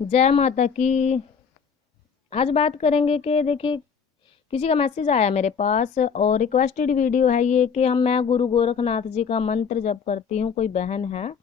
जय माता की। आज बात करेंगे कि देखिए, किसी का मैसेज आया मेरे पास और रिक्वेस्टेड वीडियो है ये कि मैं गुरु गोरखनाथ जी का मंत्र जप करती हूँ, कोई बहन है।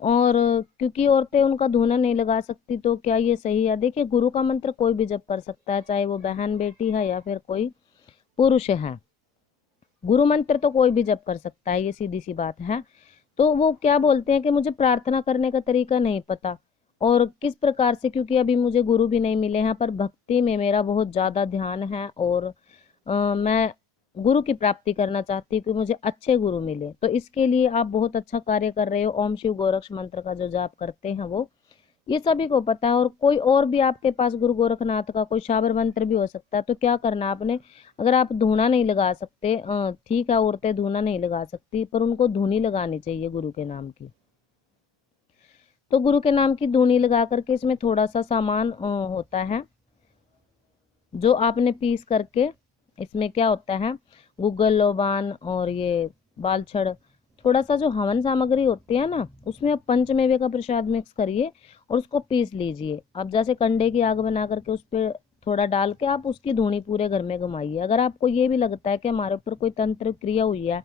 और क्योंकि औरतें उनका धूना नहीं लगा सकती, तो क्या ये सही है? देखिए, गुरु का मंत्र कोई भी जप कर सकता है, चाहे वो बहन बेटी है या फिर कोई पुरुष है। गुरु मंत्र तो कोई भी जप कर सकता है, ये सीधी सी बात है। तो वो क्या बोलते हैं कि मुझे प्रार्थना करने का तरीका नहीं पता और किस प्रकार से, क्योंकि अभी मुझे गुरु भी नहीं मिले हैं, पर भक्ति में मेरा बहुत ज़्यादा ध्यान है और मैं गुरु की प्राप्ति करना चाहती हूँ कि मुझे अच्छे गुरु मिले। तो इसके लिए आप बहुत अच्छा कार्य कर रहे हो। ओम शिव गोरक्ष मंत्र का जो जाप करते हैं वो ये सभी को पता है। और कोई और भी आपके पास गुरु गोरखनाथ का कोई शाबर मंत्र भी हो सकता है। तो क्या करना आपने, अगर आप धूना नहीं लगा सकते, ठीक है, औरतें धूना नहीं लगा सकती, पर उनको धूनी लगानी चाहिए गुरु के नाम की। तो गुरु के नाम की धूनी लगा करके इसमें थोड़ा सा सामान होता है जो आपने पीस करके, इसमें क्या होता है, गूगल लोबान और ये बालछड़, थोड़ा सा जो हवन सामग्री होती है ना, उसमें आप पंचमेवे का प्रसाद मिक्स करिए और उसको पीस लीजिए। आप जैसे कंडे की आग बना करके उस पर थोड़ा डाल के आप उसकी धूनी पूरे घर में घुमाइए। अगर आपको ये भी लगता है कि हमारे ऊपर कोई तंत्र क्रिया हुई है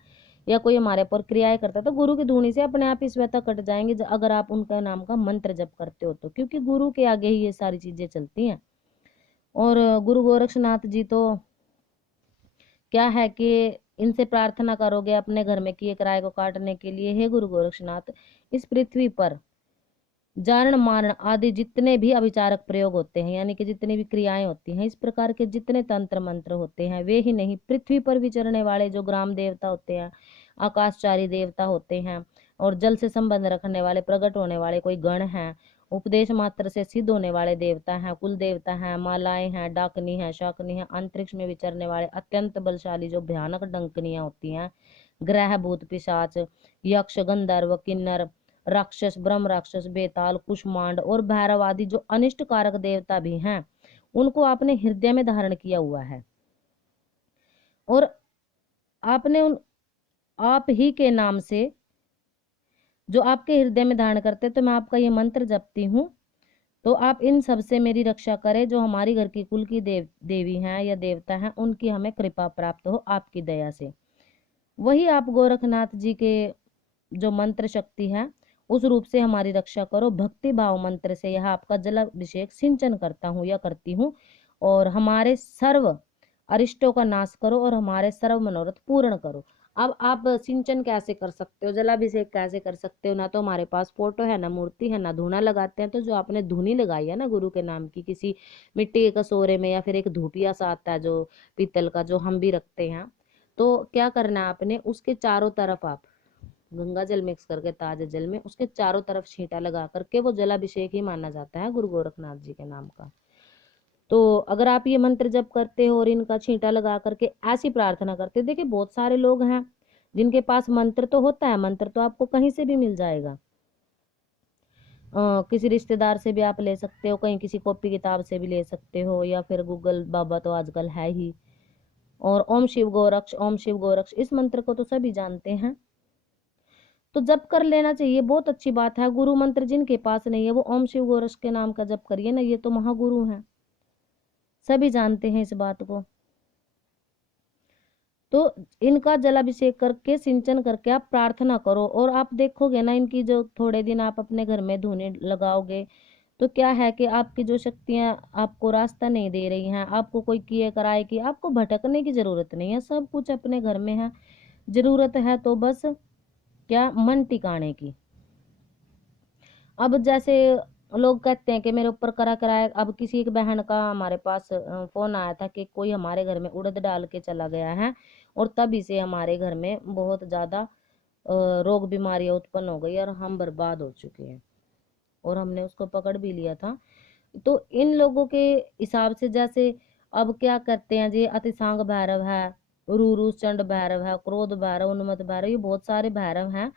या कोई हमारे ऊपर क्रियाएं करता है, तो गुरु की धूनी से अपने आप ही श्वेता कट जाएंगे, अगर आप उनका नाम का मंत्र जप करते हो तो, क्योंकि गुरु के आगे ही ये सारी चीजें चलती हैं। और गुरु गोरक्षनाथ जी तो क्या है कि इनसे प्रार्थना करोगे अपने घर में किए किराए को काटने के लिए, हे गुरु गोरक्षनाथ, इस पृथ्वी पर जारण मारण आदि जितने भी अभिचारक प्रयोग होते हैं, यानी कि जितनी भी क्रियाएं होती हैं, इस प्रकार के जितने तंत्र मंत्र होते हैं, वे ही नहीं, पृथ्वी पर विचरने वाले जो ग्राम देवता होते हैं, आकाशचारी देवता होते हैं, और जल से संबंध रखने वाले प्रकट होने वाले कोई गण हैं, उपदेश मात्र से सिद्ध होने वाले देवता हैं, कुल देवता हैं, मालाएं हैं, डाकनी हैं, शाकनी हैं, अंतरिक्ष में विचरने वाले अत्यंत बलशाली जो भयानक डंकनियां होती हैं, ग्रह भूत पिशाच, यक्ष गंधर्व किन्नर राक्षस ब्रह्म राक्षस बेताल कुष्मांड और भैरव आदि जो अनिष्ट कारक देवता भी हैं, उनको आपने हृदय में धारण किया हुआ है। और आपने उन आप ही के नाम से जो आपके हृदय में धारण करते, तो मैं आपका ये मंत्र जपती हूँ। तो आप इन सब से मेरी रक्षा करें, जो हमारी घर की कुल की देवी हैं या देवता हैं, उनकी हमें कृपा प्राप्त हो आपकी दया से। वही आप गोरखनाथ जी के जो मंत्र शक्ति है उस रूप से हमारी रक्षा करो। भक्ति भाव मंत्र से यह आपका जलाभिषेक सिंचन करता हूँ या करती हूँ, और हमारे सर्व अरिष्टों का नाश करो और हमारे सर्व मनोरथ पूर्ण करो। अब आप सिंचन कैसे कर सकते हो, जलाभिषेक कैसे कर सकते हो? ना तो हमारे पास फोटो है, ना मूर्ति है, ना धूना लगाते हैं। तो जो आपने धुनी लगाई है ना गुरु के नाम की, किसी मिट्टी के कसोरे में, या फिर एक धूपिया सा आता है जो पीतल का, जो हम भी रखते हैं, तो क्या करना है आपने, उसके चारों तरफ आप गंगा जल मिक्स करके ताजे जल में उसके चारों तरफ छींटा लगा करके, वो जलाभिषेक ही माना जाता है गुरु गोरखनाथ जी के नाम का। तो अगर आप ये मंत्र जप करते हो और इनका छींटा लगा करके ऐसी प्रार्थना करते हो, देखिए बहुत सारे लोग हैं जिनके पास मंत्र तो होता है, मंत्र तो आपको कहीं से भी मिल जाएगा। किसी रिश्तेदार से भी आप ले सकते हो, कहीं किसी कॉपी किताब से भी ले सकते हो, या फिर गूगल बाबा तो आजकल है ही। और ओम शिव गोरक्ष, ओम शिव गोरक्ष, इस मंत्र को तो सभी जानते हैं, तो जप कर लेना चाहिए। बहुत अच्छी बात है। गुरु मंत्र जिनके पास नहीं है वो ओम शिव गोरक्ष के नाम का जप करिए ना, ये तो महागुरु हैं, सभी जानते हैं इस बात को। तो इनका जलाभिषेक करके सिंचन करके आप प्रार्थना करो, और आप देखोगे ना, इनकी जो थोड़े दिन आप अपने घर में धूनी लगाओगे, तो क्या है कि आपकी जो शक्तियां आपको रास्ता नहीं दे रही हैं, आपको कोई किए कराए की, आपको भटकने की जरूरत नहीं है, सब कुछ अपने घर में है। जरूरत है तो बस क्या, मन टिकाने की। अब जैसे लोग कहते हैं कि मेरे ऊपर करा कराया, अब किसी एक बहन का हमारे पास फोन आया था कि कोई हमारे घर में उड़द डाल के चला गया है, और तभी से हमारे घर में बहुत ज्यादा रोग बीमारियां उत्पन्न हो गई और हम बर्बाद हो चुके हैं, और हमने उसको पकड़ भी लिया था। तो इन लोगों के हिसाब से, जैसे अब क्या करते हैं जी, अतिसांग भैरव है, रूरू चंड भैरव है, क्रोध भैरव, उन्मत्त भैरव, ये बहुत सारे भैरव हैं।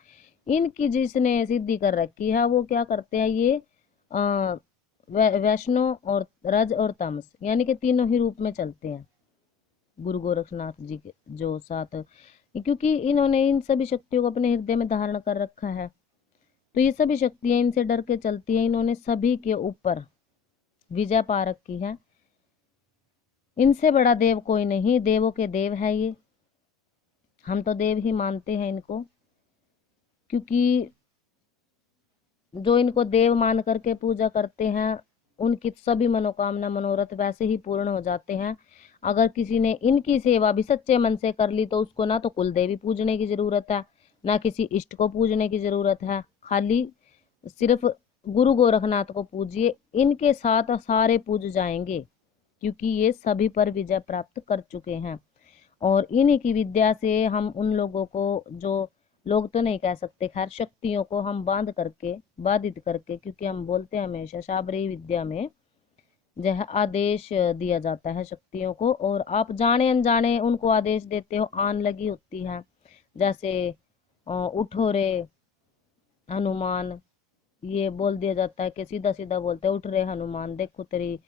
इनकी जिसने सिद्धि कर रखी है वो क्या करते हैं, ये वैष्णो और रज और तमस, यानी कि तीनों ही रूप में चलते हैं गुरु गोरखनाथ जी के जो साथ, क्योंकि इन्होंने इन सभी शक्तियों को अपने हृदय में धारण कर रखा है। तो ये सभी शक्तियां इनसे डर के चलती हैं, इन्होंने सभी के ऊपर विजय पा रखी है। इनसे बड़ा देव कोई नहीं, देवों के देव है ये। हम तो देव ही मानते हैं इनको, क्योंकि जो इनको देव मान करके पूजा करते हैं उनकी सभी मनोकामना मनोरथ वैसे ही पूर्ण हो जाते हैं। अगर किसी ने इनकी सेवा भी सच्चे मन से कर ली तो उसको ना तो कुल देवी पूजने की जरूरत है, ना किसी इष्ट को पूजने की जरूरत है। खाली सिर्फ गुरु गोरखनाथ को पूजिए, इनके साथ सारे पूज जाएंगे, क्योंकि ये सभी पर विजय प्राप्त कर चुके हैं। और इन्हीं की विद्या से हम उन लोगों को, जो लोग तो नहीं कह सकते, खैर शक्तियों को हम बाधित करके, क्योंकि हम बोलते हैं हमेशा शाबरी विद्या में यह आदेश दिया जाता है शक्तियों को, और आप जाने अनजाने उनको आदेश देते हो, आन लगी होती है। जैसे उठो रे हनुमान, ये बोल दिया जाता है कि सीधा सीधा बोलते हैं उठ रे हनुमान, देखो तेरी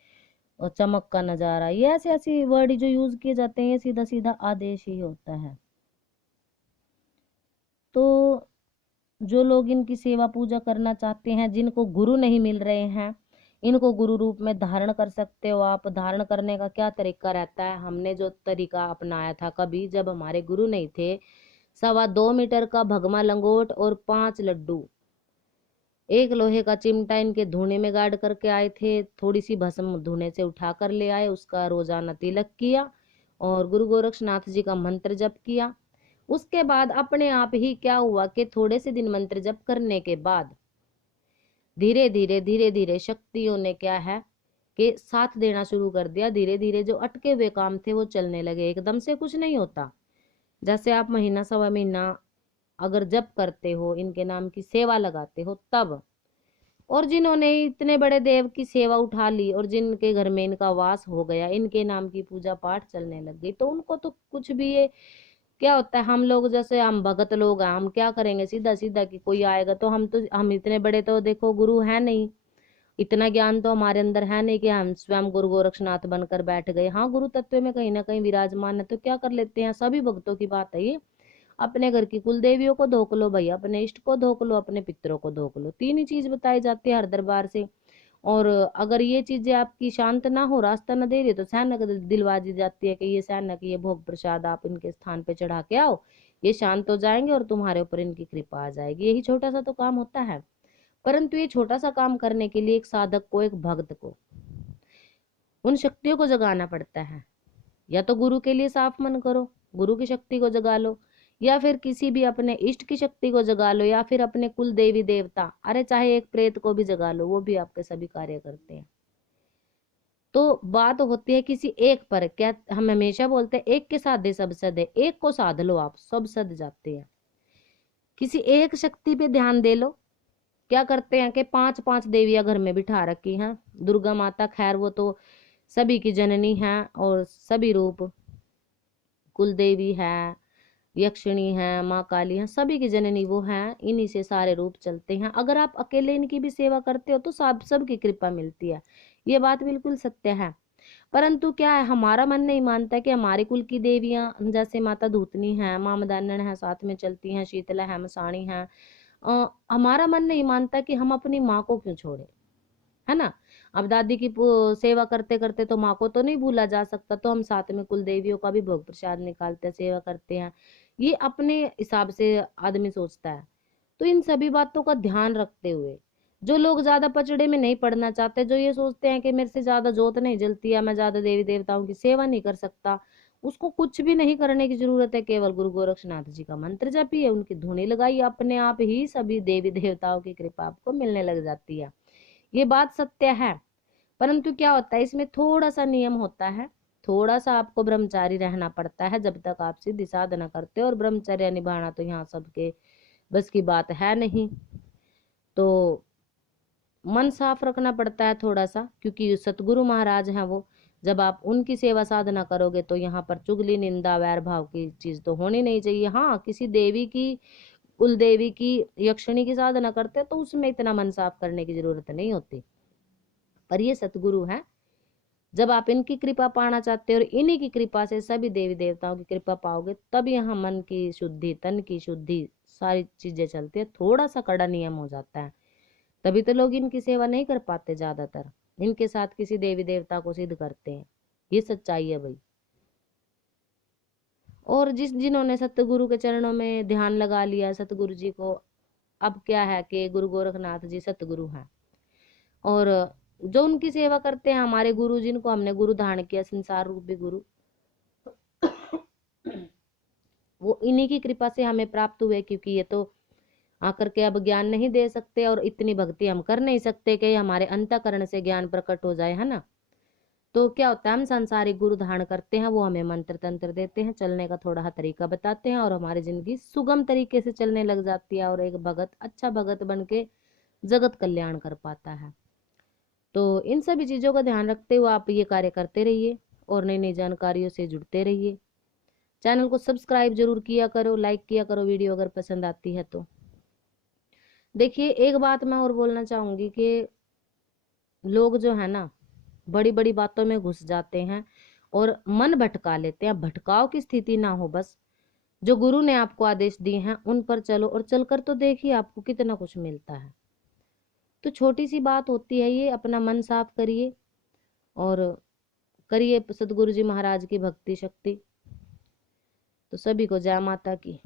चमक का नजारा। ये ऐसे ऐसी वर्ड जो यूज किए जाते हैं, ये सीधा सीधा आदेश ही होता है। तो जो लोग इनकी सेवा पूजा करना चाहते हैं, जिनको गुरु नहीं मिल रहे हैं, इनको गुरु रूप में धारण कर सकते हो आप। धारण करने का क्या तरीका रहता है, हमने जो तरीका अपनाया था कभी जब हमारे गुरु नहीं थे, 2.25 मीटर का भगमा लंगोट और 5 लड्डू, एक लोहे का चिमटा इनके धुने में गाड़ करके आए थे, थोड़ी सी भस्म धुने से उठा कर ले आए, उसका रोजाना तिलक किया और गुरु गोरक्षनाथ जी का मंत्र जप किया। उसके बाद अपने आप ही क्या हुआ कि थोड़े से दिन मंत्र जप करने के बाद धीरे धीरे शक्तियों ने क्या है कि साथ देना शुरू कर दिया। धीरे धीरे जो अटके हुए काम थे वो चलने लगे। एकदम से कुछ नहीं होता। जैसे आप महीना सवा महीना अगर जप करते हो, इनके नाम की सेवा लगाते हो तब, और जिन्होंने इतने बड़े देव की सेवा उठा ली और जिनके घर में इनका वास हो गया, इनके नाम की पूजा पाठ चलने लग गई, तो उनको तो कुछ भी ये क्या होता है। हम लोग जैसे हम भगत लोग हैं, हम क्या करेंगे, सीधा सीधा कि कोई आएगा तो हम इतने बड़े तो देखो गुरु है नहीं, इतना ज्ञान तो हमारे अंदर है नहीं कि हम स्वयं गुरु गोरक्षनाथ बनकर बैठ गए। हाँ, गुरु तत्व में कहीं ना कहीं विराजमान है तो क्या कर लेते हैं, सभी भक्तों की बात है ये। अपने घर की कुल देवियों को धोक लो भाई, अपने इष्ट को धोक लो, अपने पितरों को धोक लो, 3 ही चीज बताई जाती है हर दरबार से। और अगर ये चीजें आपकी शांत ना हो, रास्ता न दे रही, तो सैनक दिलवा दी जाती है कि ये सैनक, ये भोग प्रसाद आप इनके स्थान पे चढ़ा के आओ, ये शांत हो जाएंगे और तुम्हारे ऊपर इनकी कृपा आ जाएगी। यही छोटा सा तो काम होता है। परंतु ये छोटा सा काम करने के लिए एक साधक को, एक भक्त को उन शक्तियों को जगाना पड़ता है। या तो गुरु के लिए साफ मन करो, गुरु की शक्ति को जगा लो, या फिर किसी भी अपने इष्ट की शक्ति को जगा लो, या फिर अपने कुल देवी देवता, अरे चाहे एक प्रेत को भी जगा लो, वो भी आपके सभी कार्य करते हैं। तो बात होती है किसी एक पर। क्या हम हमेशा बोलते हैं एक के साधे सब सद है, एक को साध लो आप, सब सद जाते हैं। किसी एक शक्ति पे ध्यान दे लो। क्या करते हैं कि 5-5 देवियां घर में बिठा रखी हैं। दुर्गा माता, खैर वो तो सभी की जननी है और सभी रूप, कुल देवी है, यक्षिणी है, माँ काली है, सभी की जननी वो है, इन्हीं से सारे रूप चलते हैं। अगर आप अकेले इनकी भी सेवा करते हो तो सबकी कृपा मिलती है, ये बात बिल्कुल सत्य है। परंतु क्या है, हमारा मन नहीं मानता कि हमारे कुल की देवियां जैसे माता धूतनी है, माँ मदानन है, साथ में चलती हैं, शीतला है, मसाणी है, हमारा मन नहीं मानता कि हम अपनी माँ को क्यों छोड़े, है ना। अब दादी की सेवा करते करते तो माँ को तो नहीं भूला जा सकता, तो हम साथ में कुल देवियों का भी भोग प्रसाद निकालते हैं, सेवा करते हैं। ये अपने हिसाब से आदमी सोचता है। तो इन सभी बातों का ध्यान रखते हुए, जो लोग ज्यादा पचड़े में नहीं पड़ना चाहते, जो ये सोचते हैं कि मेरे से ज्यादा जोत नहीं जलती है, मैं ज्यादा देवी देवताओं की सेवा नहीं कर सकता, उसको कुछ भी नहीं करने की जरूरत है। केवल गुरु गोरक्षनाथ जी का मंत्र जपिए, उनकी धुनी लगाइए, अपने आप ही सभी देवी देवताओं की कृपा आपको मिलने लग जाती है। ये बात सत्य है। परंतु क्या होता है, इसमें थोड़ा सा नियम होता है, थोड़ा सा आपको ब्रह्मचारी रहना पड़ता है जब तक आप सिद्धि साधना करते हो। और ब्रह्मचर्य निभाना तो यहाँ सबके बस की बात है नहीं, तो मन साफ रखना पड़ता है थोड़ा सा, क्योंकि सतगुरु महाराज हैं वो। जब आप उनकी सेवा साधना करोगे तो यहाँ पर चुगली, निंदा, वैर भाव की चीज तो होनी नहीं चाहिए। हाँ, किसी देवी की, कुल देवी की, यक्षिणी की साधना करते हैं तो उसमें इतना मन साफ करने की जरूरत नहीं होती। पर ये सतगुरु है, जब आप इनकी कृपा पाना चाहते हो और इन्हीं की कृपा से सभी देवी देवताओं की कृपा पाओगे, तब यहाँ मन की शुद्धि, तन की शुद्धि, सारी चीजें चलती है। थोड़ा सा कड़ा नियम हो जाता है, तभी तो लोग इनकी सेवा नहीं कर पाते ज्यादातर। इनके साथ किसी देवी देवता को सिद्ध करते हैं। ये सच्चाई है भाई। और जिन्होंने सतगुरु के चरणों में ध्यान लगा लिया सतगुरु जी को, अब क्या है कि गुरु गोरखनाथ जी सतगुरु हैं, और जो उनकी सेवा करते हैं हमारे गुरु, जिनको हमने गुरु धारण किया, संसार रूपी गुरु, वो इन्हीं की कृपा से हमें प्राप्त हुए, क्योंकि ये तो आकर के अब ज्ञान नहीं दे सकते, और इतनी भक्ति हम कर नहीं सकते कि हमारे अंतःकरण से ज्ञान प्रकट हो जाए, है ना। तो क्या होता है, हम सांसारिक गुरु धारण करते हैं, वो हमें मंत्र तंत्र देते हैं, चलने का थोड़ा तरीका बताते हैं, और हमारी जिंदगी सुगम तरीके से चलने लग जाती है, और एक भगत अच्छा भगत बन के जगत कल्याण कर पाता है। तो इन सभी चीजों का ध्यान रखते हुए आप ये कार्य करते रहिए, और नई नई जानकारियों से जुड़ते रहिए। चैनल को सब्सक्राइब जरूर किया करो, लाइक किया करो वीडियो अगर पसंद आती है तो। देखिए, एक बात मैं और बोलना चाहूंगी कि लोग जो है ना, बड़ी बड़ी बातों में घुस जाते हैं और मन भटका लेते हैं। भटकाव की स्थिति ना हो, बस जो गुरु ने आपको आदेश दिए हैं उन पर चलो, और चलकर तो देखिए आपको कितना कुछ मिलता है। तो छोटी सी बात होती है ये, अपना मन साफ करिए और करिए सदगुरु जी महाराज की भक्ति शक्ति। तो सभी को जय माता की।